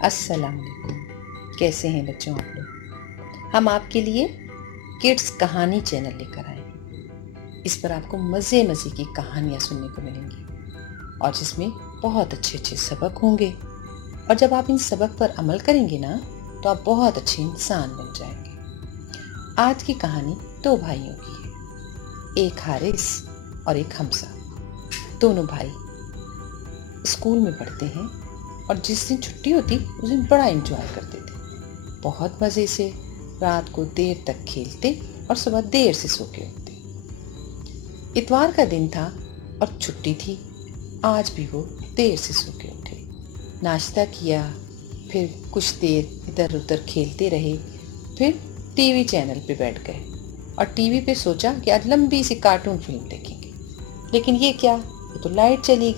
السلام علیکم، کیسے ہیں بچوں آپ لوگ؟ ہم آپ کے لیے کڈس کہانی چینل لے کر آئے ہیں۔ اس پر آپ کو مزے مزے کی کہانیاں سننے کو ملیں گی اور جس میں بہت اچھے اچھے سبق ہوں گے، اور جب آپ ان سبق پر عمل کریں گے نا تو آپ بہت اچھے انسان بن جائیں گے۔ آج کی کہانی دو بھائیوں کی ہے، ایک حارث اور ایک حمزہ۔ دونوں بھائی اسکول میں پڑھتے ہیں اور جس دن چھٹی ہوتی اس دن بڑا انجوائے کرتے تھے، بہت مزے سے رات کو دیر تک کھیلتے اور صبح دیر سے سو کے اٹھتے۔ اتوار کا دن تھا اور چھٹی تھی، آج بھی وہ دیر سے سو کے اٹھے، ناشتہ کیا، پھر کچھ دیر ادھر ادھر کھیلتے رہے، پھر ٹی وی چینل پہ بیٹھ گئے اور ٹی وی پہ سوچا کہ آج لمبی سی کارٹون فلم دیکھیں گے، لیکن یہ کیا، یہ تو لائٹ چلی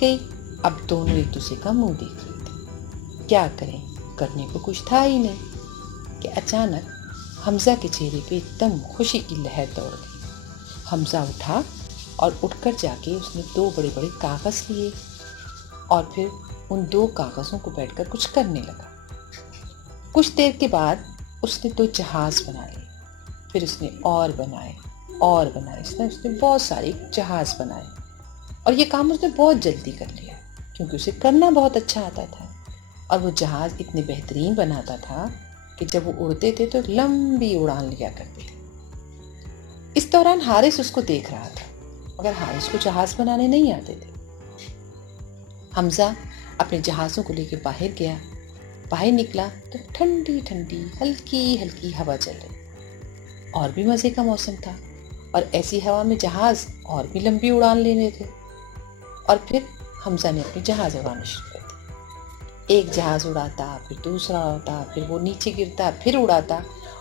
گئی۔ اب دونوں ایک دوسرے کا منہ دیکھ رہے تھے، کیا کریں، کرنے کو کچھ تھا ہی نہیں کہ اچانک حمزہ کے چہرے پہ ایک دم خوشی کی لہر دوڑ گئی۔ حمزہ اٹھا اور اٹھ کر جا کے اس نے دو بڑے بڑے کاغذ لیے اور پھر ان دو کاغذوں کو بیٹھ کر کچھ کرنے لگا۔ کچھ دیر کے بعد اس نے دو جہاز بنا لیے، پھر اس نے اور بنائے، اس نے بہت سارے جہاز بنائے، اور یہ کام اس نے بہت جلدی کر لیا کیونکہ اسے کرنا بہت اچھا آتا تھا، اور وہ جہاز اتنے بہترین بناتا تھا کہ جب وہ اڑتے تھے تو لمبی اڑان لیا کرتے تھے۔ اس دوران حارث اس کو دیکھ رہا تھا، مگر حارث کو جہاز بنانے نہیں آتے تھے۔ حمزہ اپنے جہازوں کو لے کے باہر گیا، باہر نکلا تو ٹھنڈی ٹھنڈی ہلکی ہلکی ہوا چل رہی، اور بھی مزے کا موسم تھا، اور ایسی ہوا میں جہاز اور بھی لمبی اڑان لینے تھے۔ اور پھر حمزہ نے اپنے جہاز اڑانا شروع کر دیا، ایک جہاز اڑاتا، پھر دوسرا اڑاتا، پھر وہ نیچے گرتا، پھر اڑاتا،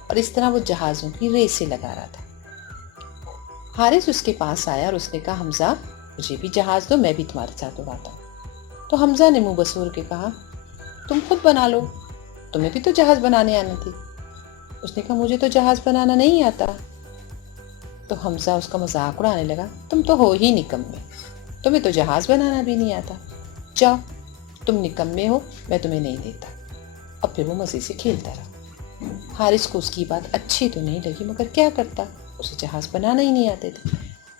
اور اس طرح وہ جہازوں کی ریسیں لگا رہا تھا۔ حارث اس کے پاس آیا اور اس نے کہا، حمزہ مجھے بھی جہاز دو، میں بھی تمہارے ساتھ اڑاتا ہوں۔ تو حمزہ نے منہ بسور کے کہا، تم خود بنا لو، تمہیں بھی تو جہاز بنانے آنی تھی۔ اس نے کہا، مجھے تو جہاز بنانا نہیں آتا۔ تو حمزہ اس کا مذاق اڑانے لگا، تم تو ہو ہی نکمے، تمہیں تو جہاز بنانا بھی نہیں آتا، جاؤ تم نکمے ہو، میں تمہیں نہیں دیتا۔ اب پھر وہ مزے سے کھیلتا رہا۔ حارث کو اس کی بات اچھی تو نہیں لگی، مگر کیا کرتا، اسے جہاز بنانا ہی نہیں آتے تھے،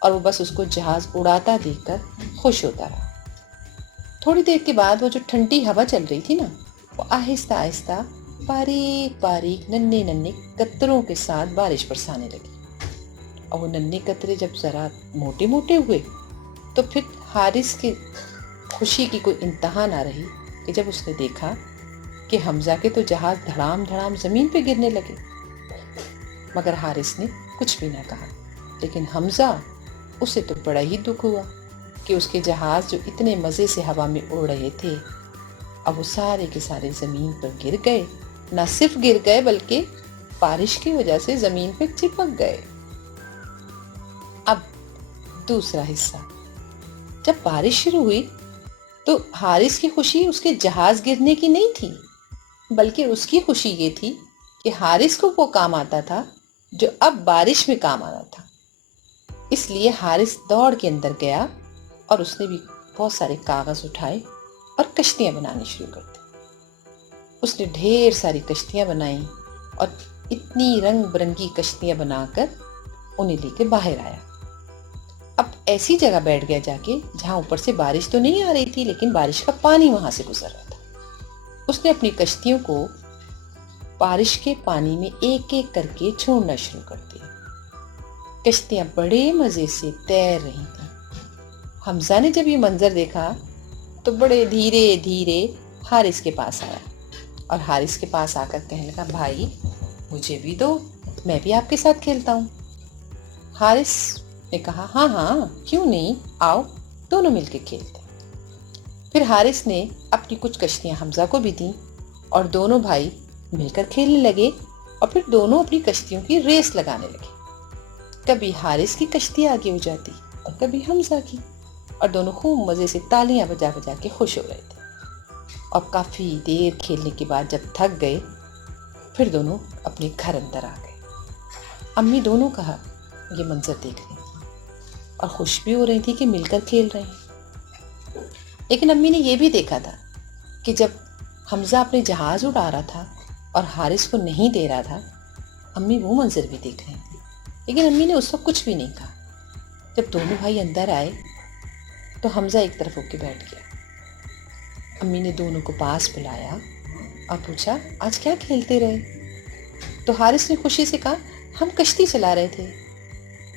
اور وہ بس اس کو جہاز اڑاتا دیکھ کر خوش ہوتا رہا۔ تھوڑی دیر کے بعد وہ جو ٹھنڈی ہوا چل رہی تھی نا، وہ آہستہ آہستہ باریک باریک ننھے ننھے قطروں کے ساتھ بارش برسانے لگی، اور وہ ننھے قطرے جب ذرا موٹے موٹے ہوئے تو پھر حارث کی خوشی کی کوئی انتہا نہ رہی کہ جب اس نے دیکھا کہ حمزہ کے تو جہاز دھڑام دھڑام زمین پہ گرنے لگے، مگر حارث نے کچھ بھی نہ کہا۔ لیکن حمزہ، اسے تو بڑا ہی دکھ ہوا کہ اس کے جہاز جو اتنے مزے سے ہوا میں اڑ رہے تھے، اب وہ سارے کے سارے زمین پر گر گئے، نہ صرف گر گئے بلکہ بارش کی وجہ سے زمین پہ چپک گئے۔ اب دوسرا حصہ، جب بارش شروع ہوئی تو حارث کی خوشی اس کے جہاز گرنے کی نہیں تھی، بلکہ اس کی خوشی یہ تھی کہ حارث کو وہ کام آتا تھا جو اب بارش میں کام آنا تھا۔ اس لیے حارث دوڑ کے اندر گیا اور اس نے بھی بہت سارے کاغذ اٹھائے اور کشتیاں بنانی شروع کر دی۔ اس نے ڈھیر ساری کشتیاں بنائیں اور اتنی رنگ برنگی کشتیاں بنا کر انہیں لے کے باہر آیا۔ اب ایسی جگہ بیٹھ گیا جا کے جہاں اوپر سے بارش تو نہیں آ رہی تھی، لیکن بارش کا پانی وہاں سے گزر رہا تھا۔ اس نے اپنی کشتیوں کو بارش کے پانی میں ایک ایک کر کے چھوڑنا شروع کر دیا۔ کشتیاں بڑے مزے سے تیر رہی تھیں۔ حمزہ نے جب یہ منظر دیکھا تو بڑے دھیرے دھیرے حارث کے پاس آیا، اور حارث کے پاس آ کر کہنے لگا، بھائی مجھے بھی دو، میں بھی آپ کے ساتھ کھیلتا ہوں۔ حارث نے کہا، ہاں ہاں کیوں نہیں، آؤ دونوں مل کے کھیلتے۔ پھر حارث نے اپنی کچھ کشتیاں حمزہ کو بھی دیں اور دونوں بھائی مل کر کھیلنے لگے، اور پھر دونوں اپنی کشتیوں کی ریس لگانے لگے۔ کبھی حارث کی کشتی آگے ہو جاتی اور کبھی حمزہ کی، اور دونوں خوب مزے سے تالیاں بجا بجا کے خوش ہو رہے تھے۔ اور کافی دیر کھیلنے کے بعد جب تھک گئے پھر دونوں اپنے گھر اندر آ گئے۔ امی دونوں کہا یہ منظر دیکھ رہی تھی اور خوش بھی ہو رہی تھی کہ مل کر کھیل رہے ہیں، لیکن امی نے یہ بھی دیکھا تھا کہ جب حمزہ اپنے جہاز اڑا رہا تھا اور حارث کو نہیں دے رہا تھا، امی وہ منظر بھی دیکھ رہی تھی، لیکن امی نے اس وقت کچھ بھی نہیں کہا۔ جب دونوں بھائی اندر آئے تو حمزہ ایک طرف ہو کے بیٹھ گیا۔ امی نے دونوں کو پاس بلایا اور پوچھا آج کیا کھیلتے رہے؟ تو حارث نے خوشی سے کہا ہم کشتی چلا رہے تھے۔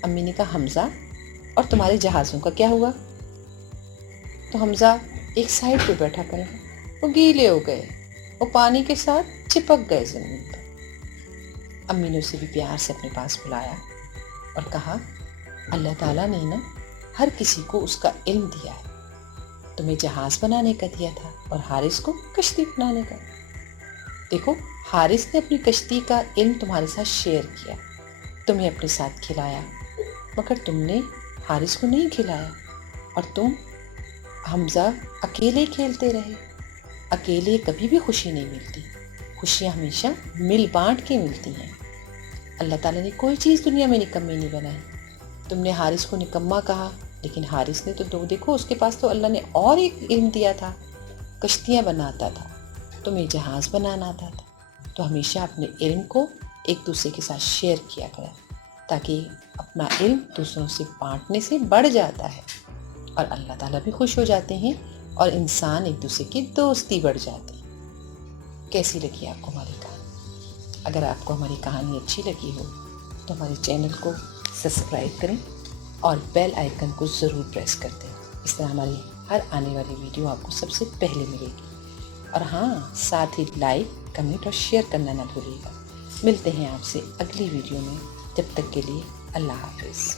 امی نے کہا حمزہ اور تمہارے جہازوں کا کیا ہوا؟ تو حمزہ ایک سائڈ پہ بیٹھا پڑا، وہ گیلے ہو گئے، وہ پانی کے ساتھ چپک گئے زمین پر۔ امی نے اسے بھی پیار سے اپنے پاس بلایا اور کہا اللہ تعالیٰ نے نا ہر کسی کو اس کا علم دیا ہے، تمہیں جہاز بنانے کا دیا تھا اور حارث کو کشتی بنانے کا۔ دیکھو حارث نے اپنی کشتی کا علم تمہارے ساتھ شیئر کیا، تمہیں اپنے ساتھ کھلایا، مگر تم نے حارث کو نہیں کھلایا، اور تم حمزہ اکیلے کھیلتے رہے۔ اکیلے کبھی بھی خوشی نہیں ملتی، خوشیاں ہمیشہ مل بانٹ کے ملتی ہیں۔ اللہ تعالیٰ نے کوئی چیز دنیا میں نکمی نہیں بنائی۔ تم نے حارث کو نکما کہا، لیکن حارث نے تو دیکھو اس کے پاس تو اللہ نے اور ایک علم دیا تھا، کشتیاں بناتا تھا، تمہیں جہاز بنانا آتا تھا۔ تو ہمیشہ اپنے علم کو ایک دوسرے کے ساتھ شیئر کیا کریں، تاکہ اپنا علم دوسروں سے بانٹنے سے بڑھ جاتا ہے اور اللہ تعالیٰ بھی خوش ہو جاتے ہیں اور انسان ایک دوسرے کی دوستی بڑھ جاتی ہے۔ کیسی لگی آپ کو ہماری کہانی؟ اگر آپ کو ہماری کہانی اچھی لگی ہو تو ہمارے چینل کو سبسکرائب کریں اور بیل آئیکن کو ضرور پریس کر دیں، اس طرح ہماری ہر آنے والی ویڈیو آپ کو سب سے پہلے ملے گی۔ اور ہاں، ساتھ ہی لائک، کمنٹ اور شیئر کرنا نہ بھولیے گا۔ ملتے ہیں آپ سے اگلی ویڈیو میں، جب تک کے لیے اللہ حافظ۔